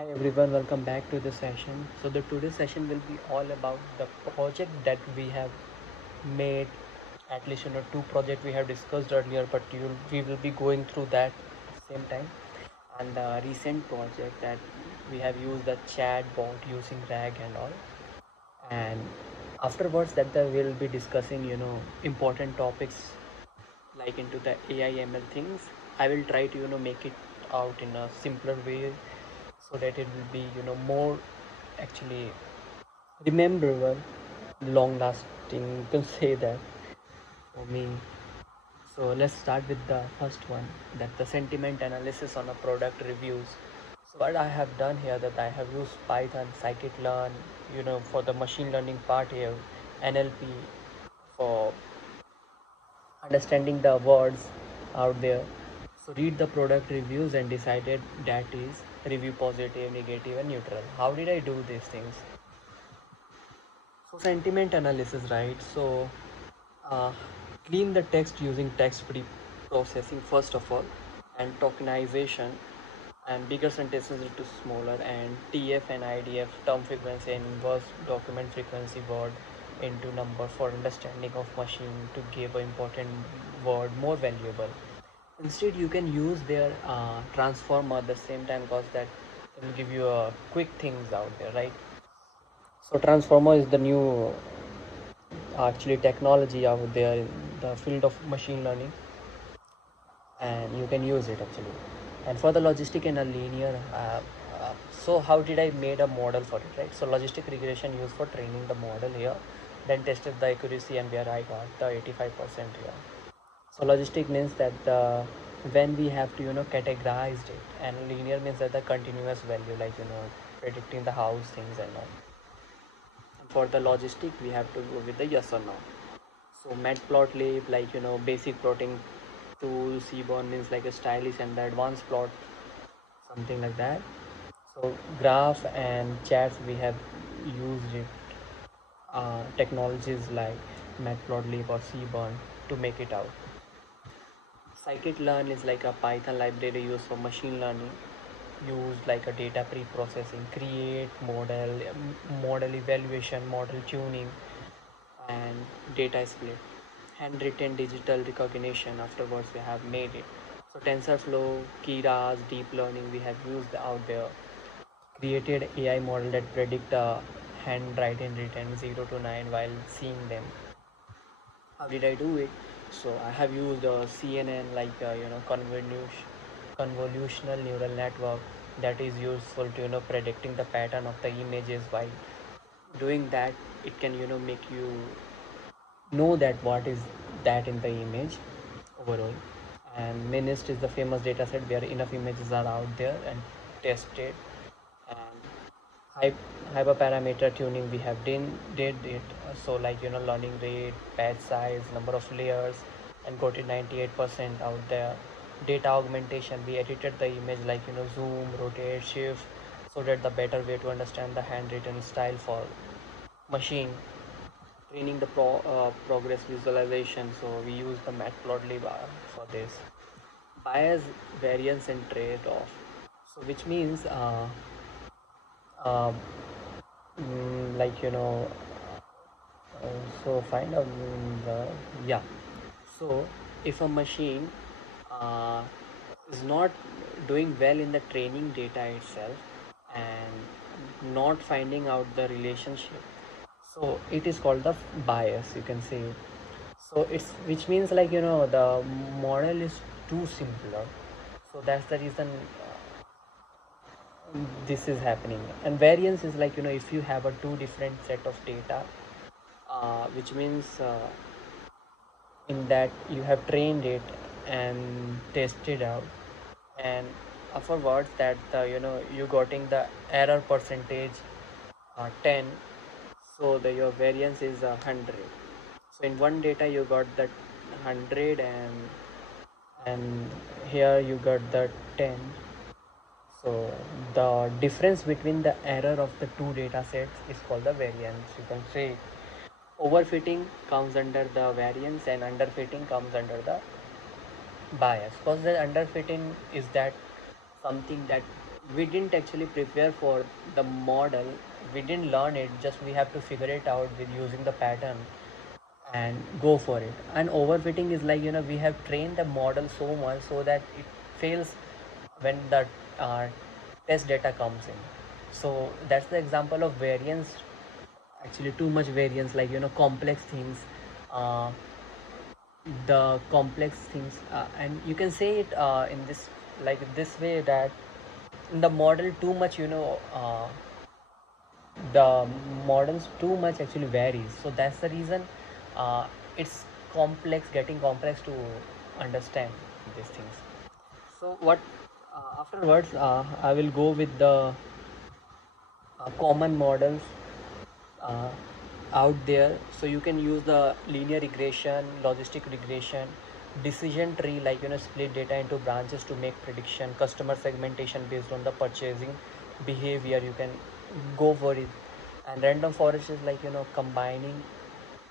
Hi everyone, welcome back to the session. So the today's session will be all about the project that we have made. At least two project we have discussed earlier, but we will be going through that at the same time. And the recent project that we have used the chat bot using RAG and all. And afterwards that we'll be discussing important topics like into the AI ML things. I will try to make it out in a simpler way so that it will be more actually rememberable, long lasting, you can say that for me. So let's start with the first one, that the sentiment analysis on a product reviews. So what I have done here, that I have used Python, scikit-learn, for the machine learning part here, NLP for understanding the words out there. So read the product reviews and decided that is review positive, negative and neutral. How did I do these things? So sentiment analysis, right? So uh, clean the text using text pre-processing first of all, and tokenization, and bigger sentences into smaller, and TF and IDF, term frequency and inverse document frequency word into number for understanding of machine to give an important word more valuable. Instead you can use their transformer at the same time, because that will give you quick things out there, right? So transformer is the new actually technology out there in the field of machine learning, and you can use it actually. And for the logistic and a linear, so how did I made a model for it, right? So logistic regression used for training the model here, then tested the accuracy, and where I got the 85% here. So logistic means that when we have to categorized it, and linear means that the continuous value, like predicting the house things and all. And for the logistic we have to go with the yes or no. So matplotlib, like basic plotting tool. Seaborn means like a stylish, and the advanced plot, something like that. So graph and chats we have used it, technologies like matplotlib or Seaborn to make it out. Scikit-learn is like a Python library used for machine learning, used like a data pre-processing, create model evaluation, model tuning, and data split. Handwritten digital recognition, afterwards we have made it. So TensorFlow, Keras, deep learning we have used out there. Created AI model that predict handwriting written 0 to 9 while seeing them. How did I do it? So I have used CNN, like convolutional neural network, that is useful to predicting the pattern of the images. While doing that, it can make you know that what is that in the image overall. And MNIST is the famous data set where enough images are out there and tested. And hyperparameter tuning we have did it. So like learning rate, patch size, number of layers, and got it 98% out there. Data augmentation, we edited the image like zoom, rotate, shift, so that the better way to understand the handwritten style for machine. Training the progress visualization, so we use the matplotlib for this. Bias, variance and trade-off, so which means uh, like so find out the, yeah. So if a machine uh, is not doing well in the training data itself, and not finding out the relationship, so it is called the bias, you can say. So it's, which means like the model is too simpler. So that's the reason this is happening. And variance is like if you have a two different set of data, which means in that you have trained it and tested out, and afterwards that you getting the error percentage 10, so the your variance is 100. So in one data you got that 100, and here you got the 10. So the difference between the error of the two data sets is called the variance, you can say. Overfitting comes under the variance, and underfitting comes under the bias, because the underfitting is that something that we didn't actually prepare for the model, we didn't learn it, just we have to figure it out with using the pattern and go for it. And overfitting is like, we have trained the model so much so that it fails when the uh, test data comes in. So that's the example of variance, actually too much variance, like, complex things, uh, the complex things, and you can say it in this, like this way, that in the model too much, the models too much actually varies, so that's the reason uh, it's complex, getting complex to understand these things. So what, afterwards, I will go with the common models uh, out there. So you can use the linear regression, logistic regression, decision tree, like, split data into branches to make prediction, customer segmentation based on the purchasing behavior, you can go for it. And random forest is like, combining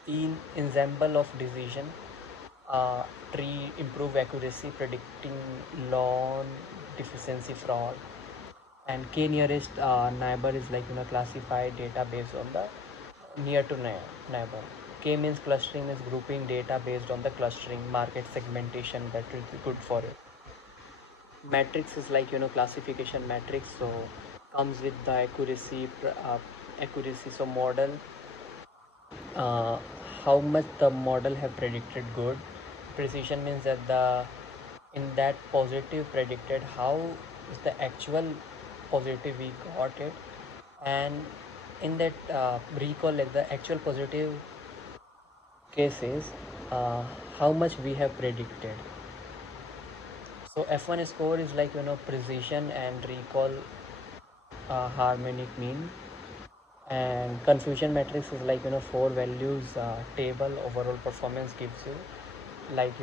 in ensemble of decision uh, tree, improve accuracy, predicting lawn deficiency fraud. And k nearest neighbor is like, classify data based on the near to neighbor. K means clustering, is grouping data based on the clustering market segmentation, that is good for it. Matrix is like, classification matrix, so comes with the accuracy, so model, uh, how much the model have predicted good. Precision means that the in that positive predicted, how is the actual positive we got it. And in that recall, like the actual positive cases, how much we have predicted. So F1 score is like, precision and recall, harmonic mean. And confusion matrix is like, four values table, overall performance gives you, like,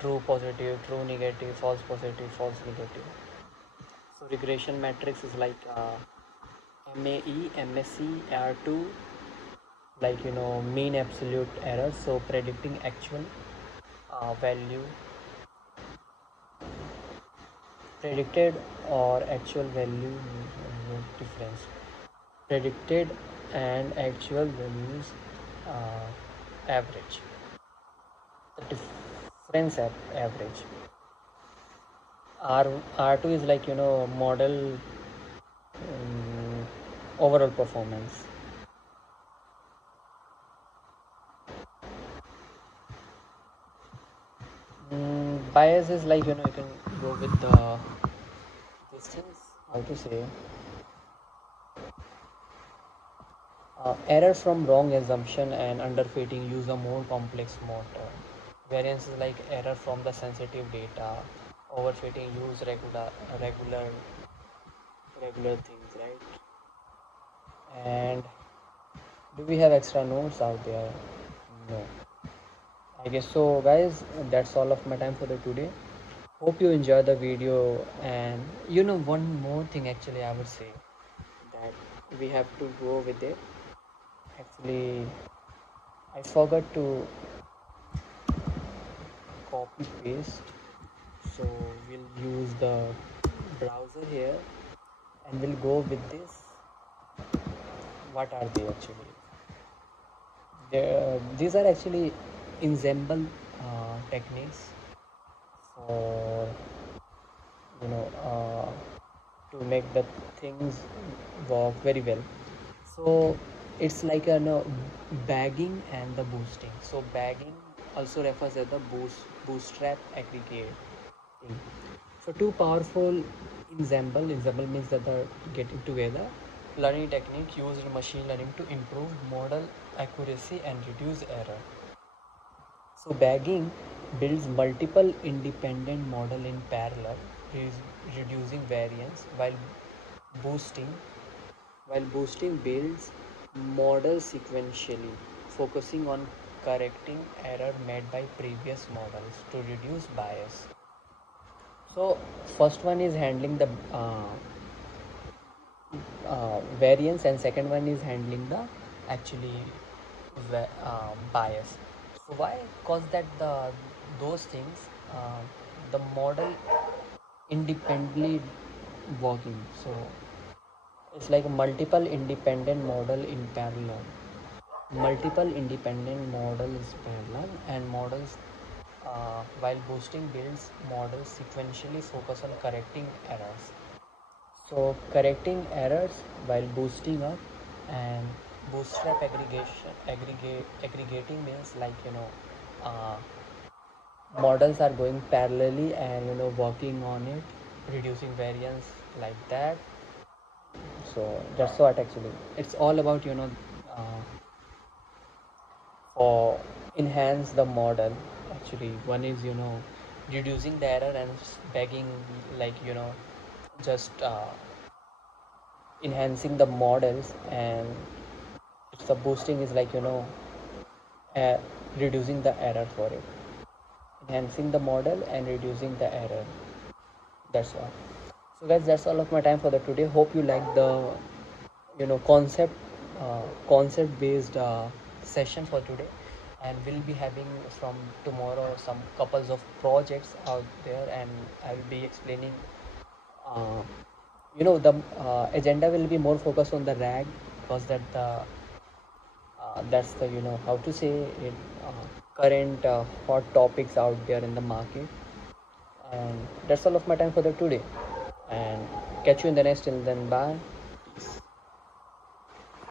true positive, true negative, false positive, false negative. So regression matrix is like MAE, MSE, R2, like, mean absolute error, so predicting actual value, predicted or actual value difference, predicted and actual values average, the difference at average. R2 is like, model overall performance. Bias is like, you can go with the these things, how to say, error from wrong assumption and underfitting, use a more complex model. Variance is like error from the sensitive data, overfitting, use regular regular things, right? And do we have extra notes out there? No, I guess so, guys. That's all of my time for the today. Hope you enjoy the video. And one more thing, actually, I would say that we have to go with it. Actually, I forgot to copy paste, so we'll use the browser here and we'll go with this. What are they actually? These are actually ensemble techniques for, you know uh, to make the things work very well. So it's like a, bagging and the boosting. So bagging also refers as the bootstrap aggregate thing. So two powerful ensemble. Ensemble means that they're getting together. Learning technique used in machine learning to improve model accuracy and reduce error. So bagging builds multiple independent model in parallel, reducing variance, boosting boosting builds models sequentially, focusing on correcting error made by previous models to reduce bias. So first one is handling the variance, and second one is handling the actually bias. So why? Cause that those things, the model independently working. So it's like multiple independent model in parallel. Multiple independent models parallel and models while boosting builds models sequentially focus on correcting errors. So correcting errors while boosting up and bootstrap aggregating means like uh, models are going parallelly and working on it, reducing variance like that. So that's what actually it's all about uh, for enhance the model. Actually one is reducing the error and begging like just enhancing the models, and the boosting is like uh, reducing the error for it, enhancing the model and reducing the error. That's all. So guys, that's all of my time for the today. Hope you like the concept based session for today, and we'll be having from tomorrow some couples of projects out there, and I'll be explaining uh, the agenda will be more focused on the rag, because that's the how to say it, current hot topics out there in the market. And that's all of my time for the today, and catch you in the next. Till then, bye.